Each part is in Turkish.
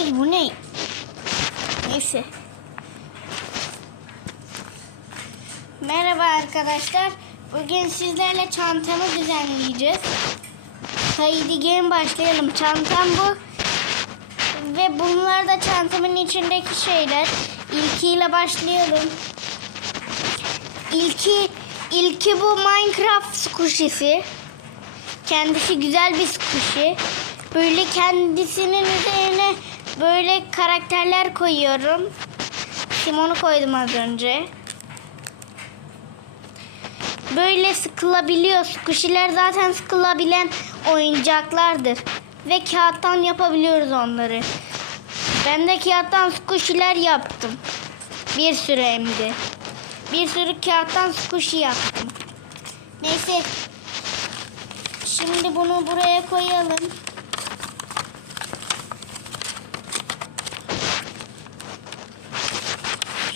Oy bu ne? Neyse. Merhaba arkadaşlar. Bugün sizlerle çantamı düzenleyeceğiz. Haydi gelin başlayalım. Çantam bu. Ve bunlar da çantamın içindeki şeyler. İlkiyle başlayalım. İlki, ilki bu Minecraft squishy'si. Kendisi güzel bir squishy. Böyle kendisinin üzerine böyle karakterler koyuyorum. Simon'u koydum az önce. Böyle sıkılabiliyor. Squishy'ler zaten sıkılabilen oyuncaklardır. Ve kağıttan yapabiliyoruz onları. Ben de kağıttan squishy'ler yaptım. Bir sürü hem de. Bir sürü kağıttan squishy yaptım. Neyse. Şimdi bunu buraya koyalım.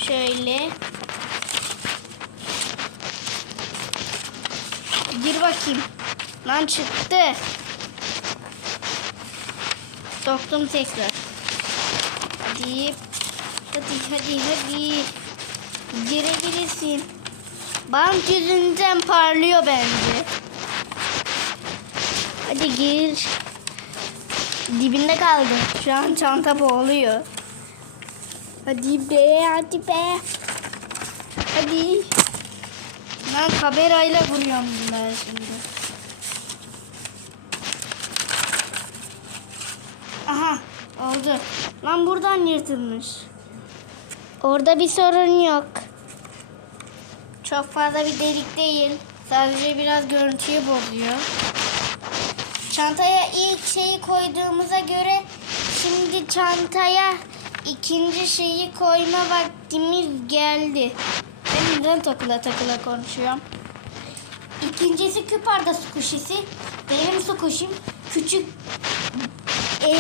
Şöyle. Gir bakayım. Lan çıktı. Soktum tekrar. Hadi. Hadi hadi hadi. Girebilirsin. Bant yüzünden parlıyor bence. Hadi gir. Dibinde kaldı. Şu an çanta boğuluyor. Hadi be, hadi be. Hadi. Ben kamerayla vuruyorum bunları şimdi. Aha oldu. Lan buradan yırtılmış. Orada bir sorun yok. Çok fazla bir delik değil. Sadece biraz görüntüyü bozuyor. Çantaya ilk şeyi koyduğumuza göre şimdi çantaya ikinci şeyi koyma vaktimiz geldi. Ben neden takıla takıla konuşuyorum? İkincisi küparda squishy'si. Benim squishy'm küçük e,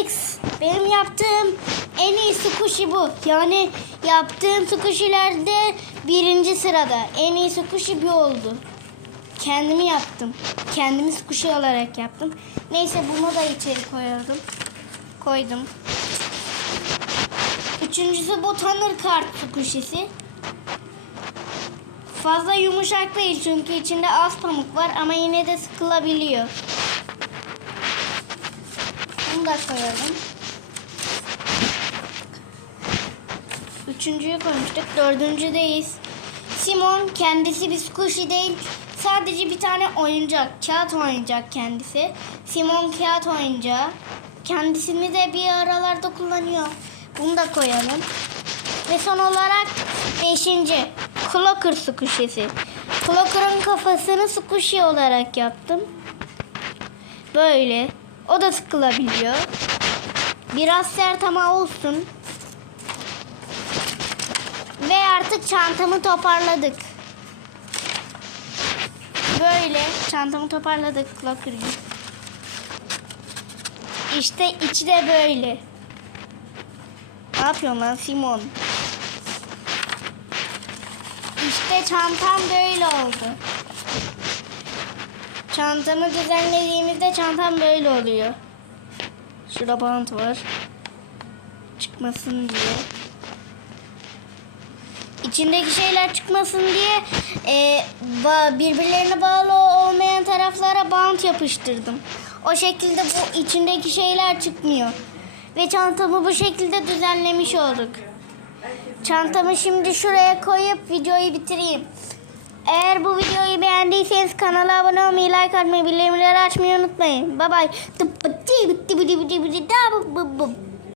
X benim yaptığım en iyi squishy bu. Yani yaptığım squishy'lerde birinci sırada. En iyi squishy bu oldu. Kendimi yaptım. Kendimi squishy olarak yaptım. Neyse bunu da içeri koyalım. Koydum. Üçüncüsü bu tanır kart squishy'si. Fazla yumuşak değil çünkü içinde az pamuk var ama yine de sıkılabiliyor. Bunu da koyalım. Üçüncüyü koymuştuk. Dördüncüdeyiz. Simon kendisi bir squishy değil. Sadece bir tane oyuncak. Kağıt oyuncak kendisi. Simon kağıt oyuncağı. Kendisini de bir aralarda kullanıyor. Bunu da koyalım. Ve son olarak beşinci. Clocker squishy'si. Clocker'ın kafasını squishy olarak yaptım. Böyle. O da sıkılabiliyor. Biraz sert ama olsun. Ve artık çantamı toparladık. Böyle çantamı toparladık Clocker. İşte içi de böyle. Ne yapıyorsun lan Simon? İşte çantam böyle oldu. Çantamı düzenlediğimizde çantam böyle oluyor. Şurada bant var. Çıkmasın diye. İçindeki şeyler çıkmasın diye e, ba- birbirlerine bağlı olmayan taraflara bant yapıştırdım. O şekilde bu içindeki şeyler çıkmıyor. Ve çantamı bu şekilde düzenlemiş olduk. Çantamı şimdi şuraya koyup videoyu bitireyim. Eğer bu videoyu beğendiyseniz kanala abone olmayı, like atmayı, bildirimleri açmayı unutmayın. Bye bye.